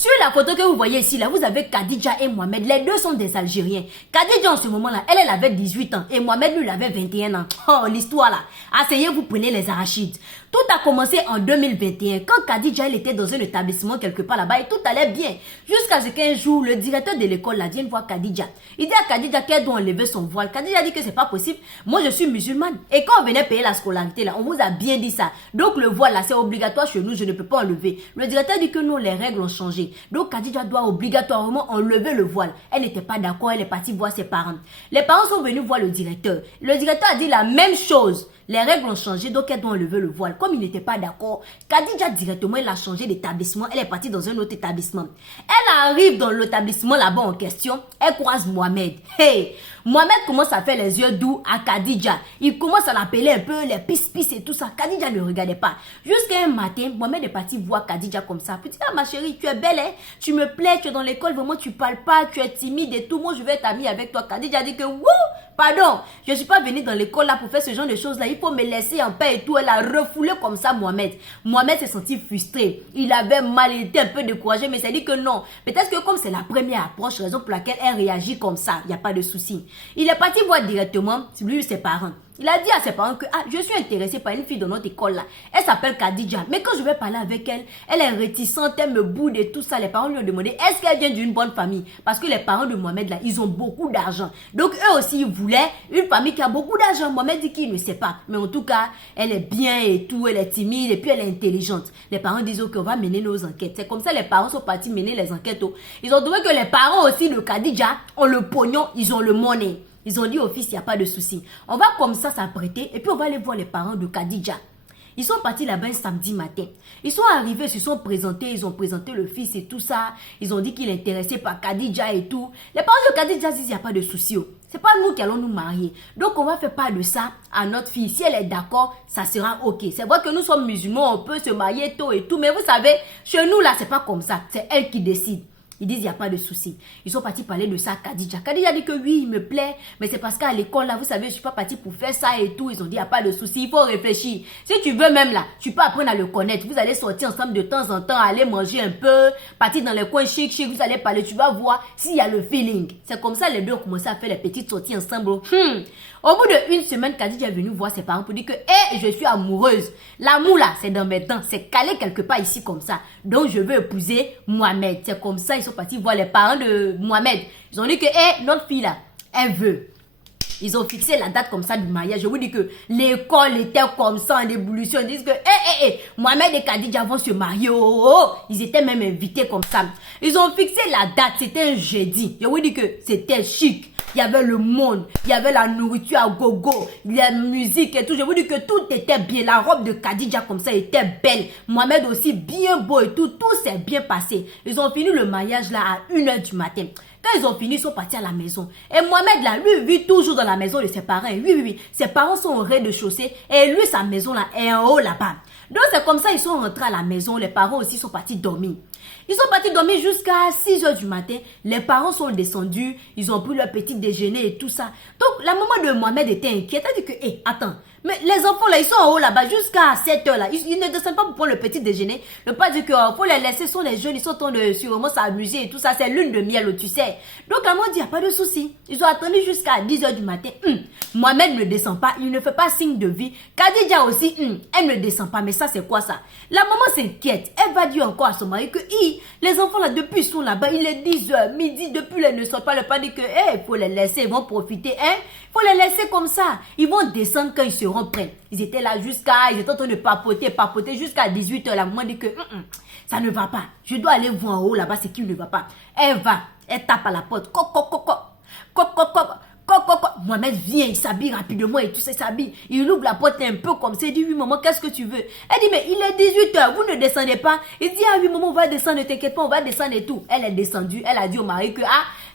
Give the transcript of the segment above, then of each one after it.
Sur la photo que vous voyez ici, là, vous avez Khadija et Mohamed. Les deux sont des Algériens. Khadija, en ce moment-là, elle avait 18 ans. Et Mohamed, lui, il avait 21 ans. Oh, l'histoire, là. Asseyez, vous prenez les arachides. Tout a commencé en 2021, quand Khadija, elle était dans un établissement quelque part là-bas et tout allait bien. Jusqu'à ce qu'un jour, le directeur de l'école là vienne voir Khadija. Il dit à Khadija qu'elle doit enlever son voile. Khadija dit que c'est pas possible. Moi, je suis musulmane. Et quand on venait payer la scolarité là, on vous a bien dit ça. Donc, le voile là, c'est obligatoire chez nous, je ne peux pas enlever. Le directeur dit que non, les règles ont changé. Donc, Khadija doit obligatoirement enlever le voile. Elle n'était pas d'accord, elle est partie voir ses parents. Les parents sont venus voir le directeur. Le directeur a dit la même chose. Les règles ont changé, donc elle doit enlever le voile. Comme il n'était pas d'accord, Khadija directement, elle a changé d'établissement. Elle est partie dans un autre établissement. Elle arrive dans l'établissement là-bas en question. Elle croise Mohamed. Hey! Mohamed commence à faire les yeux doux à Khadija. Il commence à l'appeler un peu, les pis-pis et tout ça. Khadija ne regardait pas. Jusqu'à un matin, Mohamed est parti voir Khadija comme ça. Petit, ah ma chérie, tu es belle, hein? Tu me plais, tu es dans l'école, vraiment tu parles pas, tu es timide et tout. Moi, je vais être amie avec toi. Khadija dit que, wouh! Pardon, je ne suis pas venue dans l'école là pour faire ce genre de choses là. Il faut me laisser en paix et tout. Elle a refoulé comme ça Mohamed. Mohamed s'est senti frustré. Il avait mal, il était un peu découragé, mais s'est dit que non. Peut-être que comme c'est la première approche, raison pour laquelle elle réagit comme ça, il n'y a pas de souci. Il est parti voir directement lui ses parents. Il a dit à ses parents que je suis intéressé par une fille de notre école là. Elle s'appelle Khadija. Mais quand je vais parler avec elle, elle est réticente, elle me boude et tout ça. Les parents lui ont demandé est-ce qu'elle vient d'une bonne famille? Parce que les parents de Mohamed là, ils ont beaucoup d'argent. Donc eux aussi, ils voulaient une famille qui a beaucoup d'argent. Mohamed dit qu'il ne sait pas. Mais en tout cas, elle est bien et tout, elle est timide et puis elle est intelligente. Les parents disent qu'on va mener nos enquêtes. C'est comme ça les parents sont partis mener les enquêtes. Ils ont trouvé que les parents aussi de Khadija ont le pognon, ils ont le money. Ils ont dit au fils, il n'y a pas de souci. On va comme ça s'apprêter et puis on va aller voir les parents de Khadija. Ils sont partis là-bas un samedi matin. Ils sont arrivés, ils se sont présentés, ils ont présenté le fils et tout ça. Ils ont dit qu'il est intéressé par Khadija et tout. Les parents de Khadija disent, il n'y a pas de souci. C'est pas nous qui allons nous marier. Donc on va faire part de ça à notre fille. Si elle est d'accord, ça sera ok. C'est vrai que nous sommes musulmans, on peut se marier tôt et tout. Mais vous savez, chez nous là, c'est pas comme ça. C'est elle qui décide. Ils disent, il n'y a pas de souci. Ils sont partis parler de ça à Khadija. Khadija dit que oui, il me plaît, mais c'est parce qu'à l'école, là, vous savez, je ne suis pas partie pour faire ça et tout. Ils ont dit, il n'y a pas de souci, il faut réfléchir. Si tu veux même là, tu peux apprendre à le connaître. Vous allez sortir ensemble de temps en temps, aller manger un peu, partir dans les coins chic, vous allez parler, tu vas voir s'il y a le feeling. C'est comme ça, les deux ont commencé à faire les petites sorties ensemble. Au bout d'une semaine, Khadija est venue voir ses parents pour dire que je suis amoureuse. L'amour là, c'est dans mes dents. C'est calé quelque part ici comme ça. Donc, je veux épouser Mohamed. C'est comme ça, ils sont partis voir les parents de Mohamed. Ils ont dit que notre fille là, elle veut. Ils ont fixé la date comme ça du mariage. Je vous dis que l'école était comme ça en ébullition. Ils disent que Mohamed et Khadija vont se marier. Ils étaient même invités comme ça. Ils ont fixé la date. C'était un jeudi. Je vous dis que c'était chic. Il y avait le monde. Il y avait la nourriture à gogo. La musique et tout. Je vous dis que tout était bien. La robe de Khadija comme ça était belle. Mohamed aussi bien beau et tout. Tout s'est bien passé. Ils ont fini le mariage là à 1h du matin. Quand ils ont fini, ils sont partis à la maison. Et Mohamed, là, lui, vit toujours dans la maison de ses parents. Oui. Ses parents sont au rez-de-chaussée. Et lui, sa maison, là, est en haut, là-bas. Donc, c'est comme ça, ils sont rentrés à la maison. Les parents aussi sont partis dormir. Ils sont partis dormir jusqu'à 6h du matin. Les parents sont descendus. Ils ont pris leur petit déjeuner et tout ça. Donc, la maman de Mohamed était inquiète. Elle dit que, attends. Mais les enfants là, ils sont en haut là-bas jusqu'à 7h là. Ils ne descendent pas pour prendre le petit déjeuner. Le pas dit que faut les laisser, sont les jeunes, ils sont en train de sûrement s'amuser et tout ça. C'est lune de miel, tu sais. Donc la maman dit, il n'y a pas de souci. Ils ont attendu jusqu'à 10h du matin. Mohamed ne descend pas, il ne fait pas signe de vie. Khadija aussi, elle ne descend pas. Mais ça, c'est quoi ça? La maman s'inquiète. Elle va dire encore à son mari que les enfants là, depuis ils sont là-bas, il est 10h, midi, depuis ils ne sortent pas. Le pas dit que il faut les laisser, ils vont profiter. Il faut les laisser comme ça. Ils vont descendre quand ils seront prêts. Ils étaient là ils étaient en train de papoter jusqu'à 18h. La maman dit que ça ne va pas. Je dois aller voir en haut là-bas, c'est qui ne va pas. Elle tape à la porte. Mohamed vient, il s'habille rapidement et tout ça, il s'habille. Il ouvre la porte un peu comme ça. Il dit, oui, maman, qu'est-ce que tu veux? Elle dit, mais il est 18h, vous ne descendez pas. Il dit, oui, maman, on va descendre, ne t'inquiète pas, on va descendre et tout. Elle est descendue, elle a dit au mari que,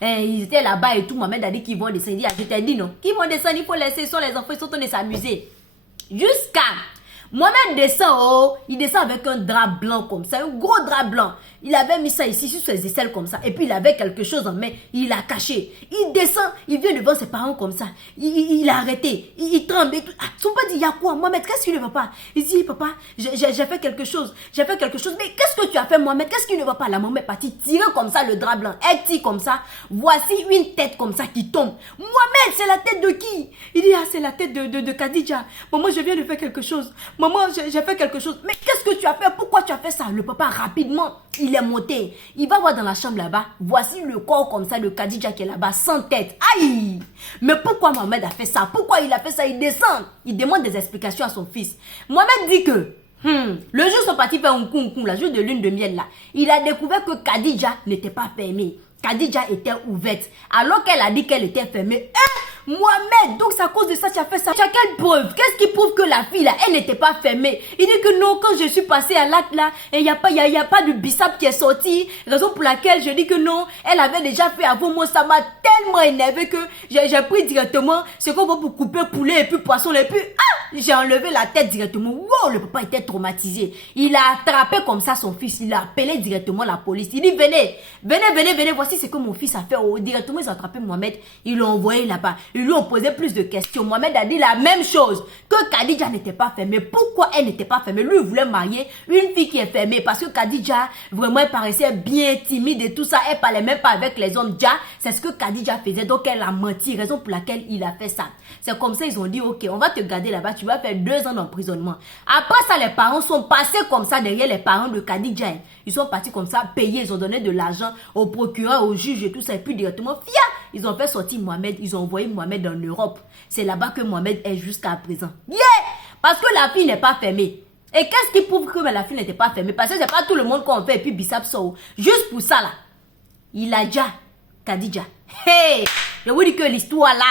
ils étaient là-bas et tout. Mohamed a dit qu'ils vont descendre. Il dit, je t'ai dit non, qu'ils vont descendre, il faut laisser, ils sont les enfants, ils sont en train de s'amuser. Jusqu'à Mohamed descend, il descend avec un drap blanc comme ça, un gros drap blanc. Il avait mis ça ici sur ses aisselles comme ça. Et puis il avait quelque chose en main. Il l'a caché. Il descend. Il vient devant ses parents comme ça. Il a arrêté. Il tremble. Ah, son papa dit, il y a quoi, Mohamed? Qu'est-ce qui ne va pas? Il dit, papa, j'ai fait quelque chose. J'ai fait quelque chose. Mais qu'est-ce que tu as fait, Mohamed? Qu'est-ce qui ne va pas? La maman est partie tirer comme ça le drap blanc. Elle tire comme ça. Voici une tête comme ça qui tombe. Mohamed, c'est la tête de qui? Il dit, ah, c'est la tête de Khadija. Maman, je viens de faire quelque chose. Maman, j'ai fait quelque chose. Mais qu'est-ce que tu as fait? Pourquoi tu as fait ça? Le papa, rapidement, il est monté. Il va voir dans la chambre là-bas. Voici le corps comme ça de Khadija qui est là-bas, sans tête. Aïe! Mais pourquoi Mohamed a fait ça? Pourquoi il a fait ça? Il descend. Il demande des explications à son fils. Mohamed dit que le jour où sont partis faire un coup, la jour de lune de miel là, il a découvert que Khadija n'était pas fermée. Khadija était ouverte. Alors qu'elle a dit qu'elle était fermée. Mohamed, donc c'est à cause de ça que tu as fait ça. Tu as quelle preuve? Qu'est-ce qui prouve que la fille là, elle n'était pas fermée? Il dit que non, quand je suis passée à l'acte là, il n'y a pas de bissap qui est sorti. Raison pour laquelle je dis que non, elle avait déjà fait avant moi. Ça m'a tellement énervé que j'ai pris directement ce qu'on va pour couper poulet et puis poisson et puis j'ai enlevé la tête directement. Wow, le papa était traumatisé. Il a attrapé comme ça son fils. Il a appelé directement la police. Il dit venez, voici ce que mon fils a fait. Oh, directement ils ont attrapé Mohamed. Ils l'ont envoyé là-bas. Ils lui ont posé plus de questions. Mohamed a dit la même chose. Que Khadija n'était pas fermée. Pourquoi elle n'était pas fermée? Lui, il voulait marier une fille qui est fermée. Parce que Khadija, vraiment, elle paraissait bien timide et tout ça. Elle parlait même pas avec les hommes. Déjà, c'est ce que Khadija faisait. Donc, elle a menti. Raison pour laquelle il a fait ça. C'est comme ça, ils ont dit, ok, on va te garder là-bas. Tu vas faire 2 ans d'emprisonnement. Après ça, les parents sont passés comme ça derrière les parents de Khadija. Ils sont partis comme ça, payés. Ils ont donné de l'argent au procureur, au juge et tout ça. Et puis, directement, ils ont fait sortir Mohamed. Ils ont envoyé Mohamed en Europe. C'est là-bas que Mohamed est jusqu'à présent. Yeah! Parce que la fille n'est pas fermée. Et qu'est-ce qui prouve que la fille n'était pas fermée? Parce que c'est pas tout le monde qu'on fait et puis Bissap sort. Juste pour ça là. Il a déjà Khadija. Hey! Je vous dis que l'histoire là.